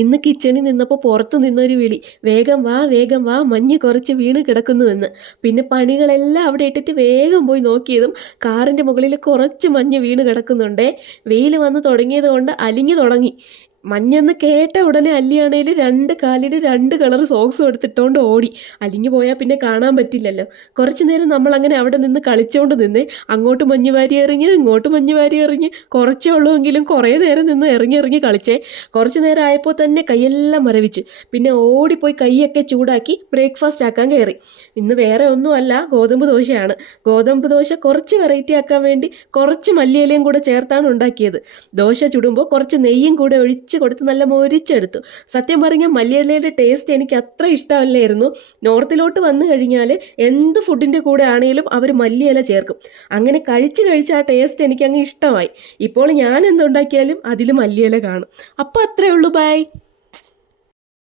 ഇന്ന് കിച്ചണിൽ നിന്നപ്പോൾ പുറത്ത് നിന്നൊരു വിളി, വേഗം വാ വേഗം വാ, മഞ്ഞ് കുറച്ച് വീണ് കിടക്കുന്നുവെന്ന്. പിന്നെ പണികളെല്ലാം അവിടെ ഇട്ടിട്ട് വേഗം പോയി നോക്കിയതും കാറിൻ്റെ മുകളിൽ കുറച്ച് മഞ്ഞ് വീണ് കിടക്കുന്നുണ്ടേ. വെയിൽ വന്ന് തുടങ്ങിയത് കൊണ്ട് അലിഞ്ഞു തുടങ്ങി. മഞ്ഞെന്ന് കേട്ട ഉടനെ അല്ലിയാണേൽ രണ്ട് കാലിൽ രണ്ട് കളർ സോക്സും എടുത്തിട്ടോണ്ട് ഓടി. അലിഞ്ഞു പോയാൽ പിന്നെ കാണാൻ പറ്റില്ലല്ലോ. കുറച്ചു നേരം നമ്മളങ്ങനെ അവിടെ നിന്ന് കളിച്ചുകൊണ്ട് നിന്നേ. അങ്ങോട്ട് മഞ്ഞ് വാരി എറിഞ്ഞ് ഇങ്ങോട്ട് മഞ്ഞ് വാരി എറിഞ്ഞ് കുറച്ചേ ഉള്ളൂവെങ്കിലും കുറേ നേരം നിന്ന് ഇറങ്ങി ഇറങ്ങി കളിച്ചേ. കുറച്ച് നേരം ആയപ്പോൾ തന്നെ കൈയെല്ലാം മരവിച്ചു. പിന്നെ ഓടിപ്പോയി കൈയൊക്കെ ചൂടാക്കി ബ്രേക്ക്ഫാസ്റ്റ് ആക്കാൻ കയറി. ഇന്ന് വേറെ ഒന്നുമല്ല, ഗോതമ്പ് ദോശയാണ്. ഗോതമ്പ് ദോശ കുറച്ച് വെറൈറ്റി ആക്കാൻ വേണ്ടി കുറച്ച് മല്ലിയിലയും കൂടെ ചേർത്താണ് ഉണ്ടാക്കിയത്. ദോശ ചുടുമ്പോൾ കുറച്ച് നെയ്യും കൂടെ ഒഴിച്ച് കൊടുത്ത് നല്ല മൊരിച്ചെടുത്തു. സത്യം പറഞ്ഞാൽ മല്ലിയിലയുടെ ടേസ്റ്റ് എനിക്ക് അത്ര ഇഷ്ടമല്ലായിരുന്നു. നോർത്തിലോട്ട് വന്നു കഴിഞ്ഞാൽ എന്ത് ഫുഡിൻ്റെ കൂടെ ആണെങ്കിലും അവർ മല്ലിയില ചേർക്കും. അങ്ങനെ കഴിച്ച് ആ ടേസ്റ്റ് എനിക്ക് അങ്ങ് ഇഷ്ടമായി. ഇപ്പോൾ ഞാൻ എന്തുണ്ടാക്കിയാലും അതിൽ മല്ലിയില കാണും. അപ്പോൾ അത്രേ ഉള്ളൂ, ബൈ.